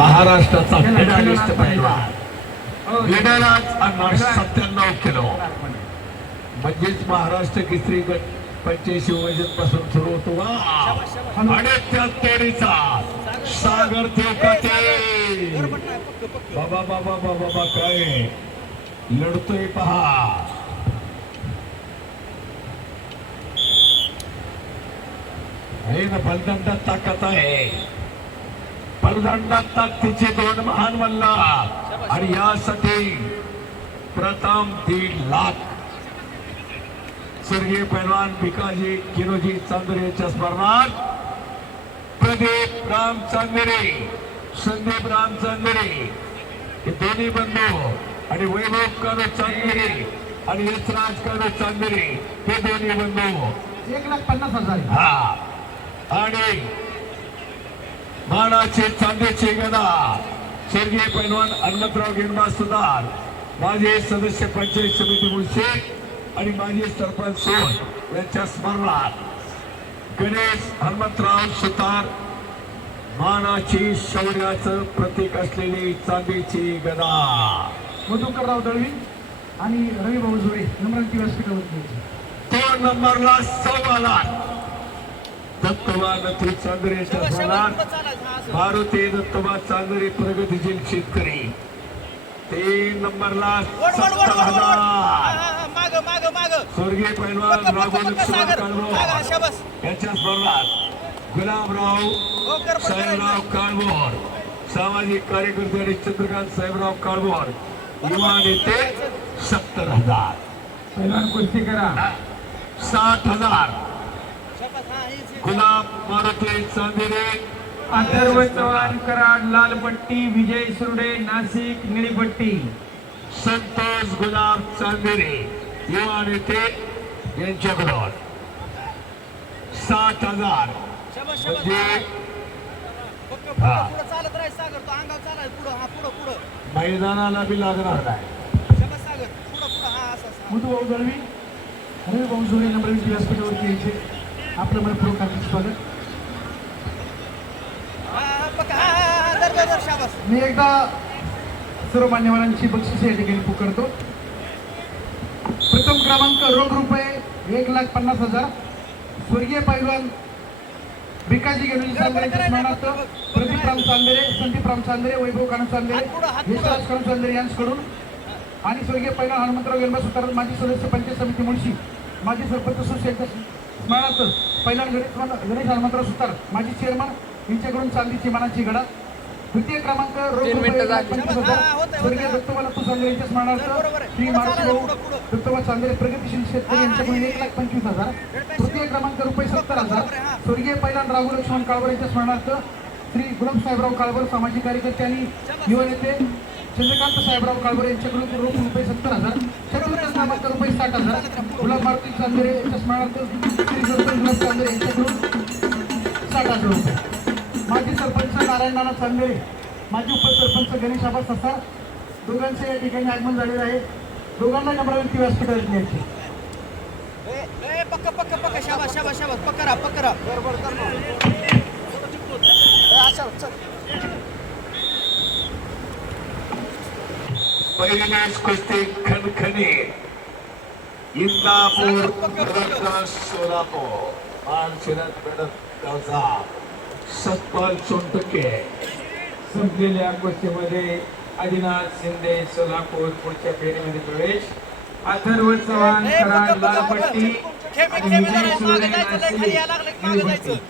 महाराष्ट्राचा मेडलिस्ट पैलवान मेडलाच 97 किलो म्हणजेच महाराष्ट्र केसरी गट 85 वजन पासून सुरू होतो आणि 73चा सागर देवकाते बाबा बाबा बाबा बाबा काय लढतोय पहा. हे ना बलदंडात ताकद आहे. बलदंडात ताकदीचे दोन महान मल्हार आणि यासाठी प्रथम 1.5 लाख स्वर्गीय पैलवान भिकाजी किरोजी चांदोरेच्या स्मरणार्थ प्रदीप राम चांदोरे संदीप राम चांदोरे हे दोन्ही बंधू आणि वैभव काळू चांदोरे आणि यशराज काळू चांदोरे हे दोन्ही बंधू 1,50,000 हा आणि मानाचे चांदीचे गदा स्वर्गीय पैलवान हनुमंतराव गेंडा सुतार माजी सदस्य पंचायत समिती मुळशी आणि माजी सरपंच सोन यांच्या स्मरणार्थ गणेश हनुमंतराव सुतार मानाची शौर्याचं प्रतीक असलेली चांदीची गदा मधुकरराव दळवी आणि रवी भाऊ जोडे नम्रती व्यासपीठावर 2 नंबरला 1.25 लाख दत्तोबा नथी चांदरेच्या स्मरणार्थ मारुती दत्तोबा चांदरे प्रगतीशील शेतकरी 3 नंबरला 70,000 स्वर्गीय पैलवान राघव लक्ष्मण काळभोर यांच्या स्मरणार्थ गुलाबराव साहेबराव काळभोर सामाजिक कार्यकर्ते आणि चंद्रकांत साहेबराव काळभोर युवा नेते 70,000 पैलवान कुस्ती करा 60,000 गुलाब मारुती चांदेरे अथर्व चव्हाण कराड लाल पट्टी विजय सुरडे नाशिक निळी पट्टी संतोष गुलाब चांदेरे युवा नेते यांच्याकडून 60,000 म्हणजे मैदानाला बी लागणार नाही. मधुभाऊ दळवी रवी भाऊ जोडे नम्रती व्यासपीठावरती यायचे आपलं मनपूर्वक हार्दिक स्वागत. मी एकदा सर्व मान्यवरांची बक्षीस या ठिकाणी पुकारतो. प्रथम क्रमांक रोख रुपये 1,50,000 स्वर्गीय पैलवान भिकाजी गेलोजी चांदरेच्या स्मरणार्थ प्रदीप राम चांदरे संदीप राम चांदरे वैभव कानू चांदरे यशराज कानू चांदरे यांच्याकडून आणि स्वर्गीय पैलवान हनुमंतराव गेंडा सुतार माजी सदस्य पंचायत समिती मुळशी माजी सरपंच सुशेखर स्मरणार्थ पैलवान गणेश हनुमंतराव सुतार माजी चेअरमन यांच्याकडून चांदीची मानाची गडा. द्वितीय क्रमांक स्वर्गीय दत्तोबा लप्पू चांदरे यांच्या स्मरणार्थ श्री मारुती भाऊ दत्तोबा चांदरे प्रगतीशील शेतकरी यांच्याकडून 1,25,000. तृतीय क्रमांक रुपये 70,000 स्वर्गीय पैलवान राघव लक्ष्मण काळभोर यांच्या स्मरणार्थ श्री गुलाब साहेबराव काळभोर सामाजिक कार्यकर्ते आणि युवा नेते चंद्रकांत साहेबराव काळभोर यांच्याकडून रोख रुपये 70,000. चतुर्थ क्रमांक रुपये 60,000 गुलाब मारुती चांदरे यांच्या स्मरणार्थ श्री गुलाब चांदरे यांच्याकडून 60,000 रुपये. माजी सरपंच नारायण नाना चांदरे माजी उपसरपंच गणेश आबा ससार दोघांचे या ठिकाणी आगमन झालेले आहे. दोघांना नम्रती व्यासपीठावर न्यायचे. पहिल्याच कुस्ती खणखणी इंदापूर रत्न सोलापूर मानशिरत मेडत गावचा सतपाल सोनटके संपलेल्या कुस्तीमध्ये आदिनाथ शिंदे सोलापूर पुढच्या फेरीमध्ये प्रवेश. अथर्व चव्हाण कराड लाल पट्टी आणि विजय सुरडे नाशिक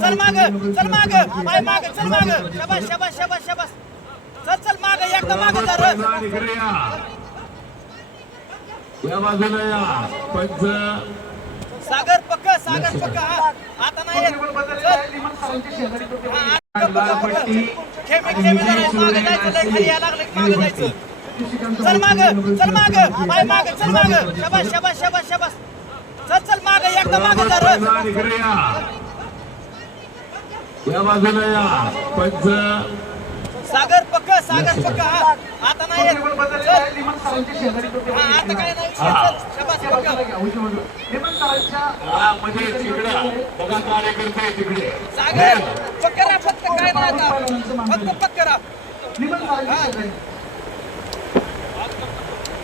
चल माग चल माग पाय माग चल माग शाबास शाबास शाबास शाबास चल चल माग एकदा माग जर या बाजूला या पंच सागर पक्क आता नाही लाल पट्टी खेमी माग जायचं लय खाली या लागलं की माग जायचं. चल माग पाय माग चल माग शाबास शाबास शाबास शाबास चल चल माग एकदा माग जर या बाजूला या पंच सागर पक्क हा आता नाही येत. टेबल बदललेलं चल. आहे. लिमन सरांच्या शेजारी तो टेबल हा, आता घेतलेला काय आहे. नाही हा. चल, शाबास त्या बाजूला पक्क घ्या, उजवीकडून. लिमन सरांच्या हा, म्हणजे तिकडं बघा कार्यकर्ते आहे तिकडे सागर पक्क राहा फक्त काय नाही आता फक्त पक्क राहा. लिमन सरांच्या शेजारी.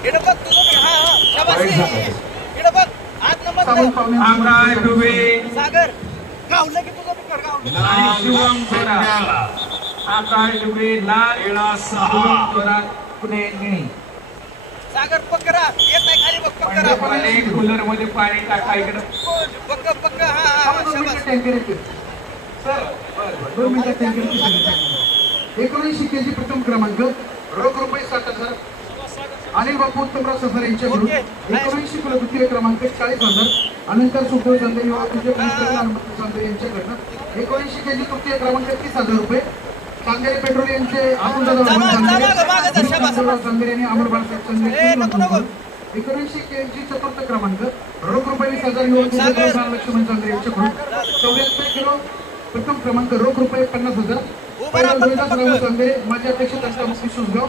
इकडं बघ तुझं हा हा शाबास इकडं बघ आठ सावंत नंबर पाहुण्यांचं आकाश डुबे सागर गावलं की तुझं बिकर गावलं. नाम शिवम थोरात. संख्या आकाश डुबे लाल तेरा सहा शिवम थोरात पुणे निळी. सागर पक्क राहा येत नाही खाली बघ पक्क राहा पंढरपुराले कूलर मध्ये पाणी टाका इकडं. पक्क हा हा दोन शाबास मिनिटं टँकर येते. सर, 2 मिनिटं टँकरची सांगितलं. 79 केजी प्रथम क्रमांक रोख रुपये 60,000. अनिल बापू उत्तमराव सफर यांच्याकडून ओके. 79 किलो द्वितीय क्रमांक 40,000. अनंतर सुखदेव चांदे युवा तुझे हनुमंत चांदे यांच्याकडनं 79 केजी तृतीय क्रमांक 30,000 रुपये. चांदेरे पेट्रोल यांचे अमोलदादा चांदेरे आणि अमर बाळासाहेब चांदेरे 19 केजी चतुर्थ क्रमांक रोख रुपये 20,000 युवा तुझे लक्ष्मण चांदेरे यांच्याकडून 74 किलो प्रथम क्रमांक रोख रुपये 50,000. पैलवान रोहिदास राव चांदेरे माजी अध्यक्ष तंटामुक्ती सुसगाव.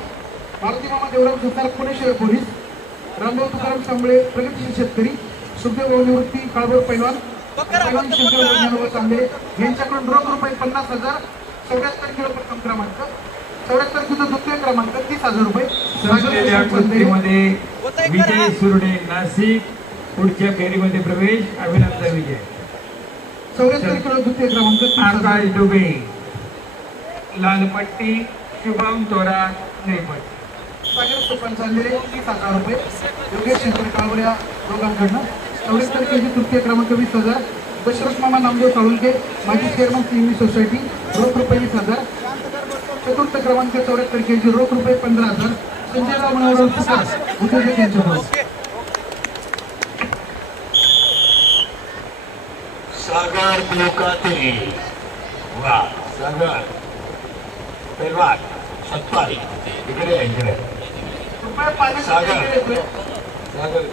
मारुती मामा देवराम सुतार पुणे शहर पोलीस. रामभाऊ तुकाराम सांबळे प्रगतीशील शेतकरी. सुखदेव भाऊ निवृत्ती काळभोर पैलवान. पैलवान शंकर वैज्ञानिक चांदेरे यांच्याकडून रोख रुपये 50,000. 74 किलो प्रथम क्रमांक 74 किलो द्वितीय क्रमांक 30,000 रुपये. सजलेल्या कुस्तीमध्ये विजय सुरडे नाशिक पुढच्या फेरीमध्ये प्रवेश. अभिनंदन विजय. 74 किलो द्वितीय क्रमांक 30,000. आकाश डुबे लालपट्टी शुभम थोरात निळपट्टी. सागर सोपान चांदेरे 30,000 रुपये. योगेश शंकर काळभोर या दोघांकडनं 74 केजी तृतीय क्रमांक 20,000. दशरथ मामा नामदेव साळुंके माजी चेअरमन सीएमई सोसायटी रोख रुपये 20,000. चतुर्थ क्रमांक 74 केजी रोख रुपये 15,000. संजयराव मनोहरराव सुतार उद्योजक यांच्याकडून. सागर ब्लोकाते वा सागर पैलवान सत्तारी इकडे रुपये 5,000 सागर. येतोय. सागर